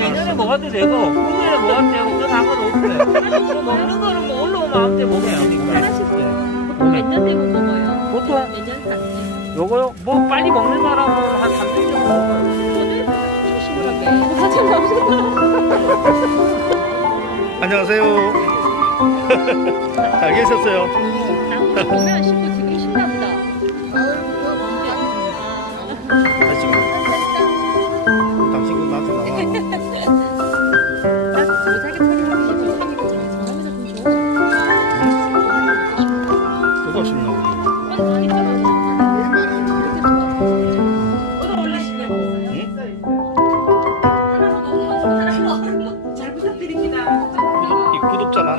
내년에 먹어도 되고 후년에 먹어도 되고 그건 상관없어요 요거요? 뭐 빨리 먹는 사람은 한 3년 정도 먹어요. 사진 나오셨나? 안녕하세요. 잘 계셨어요? 보면 신고 지금 신난다. 다시 당신 거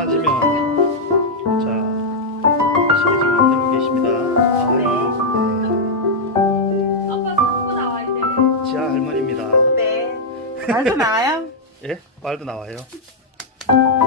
사라지면 자 시계 지금 만들고 계십니다. 아유. 네. 아빠 자꾸 나와야 돼. 지하 할머니입니다. 네. 말도 나와요? 예, 말도 나와요. 아,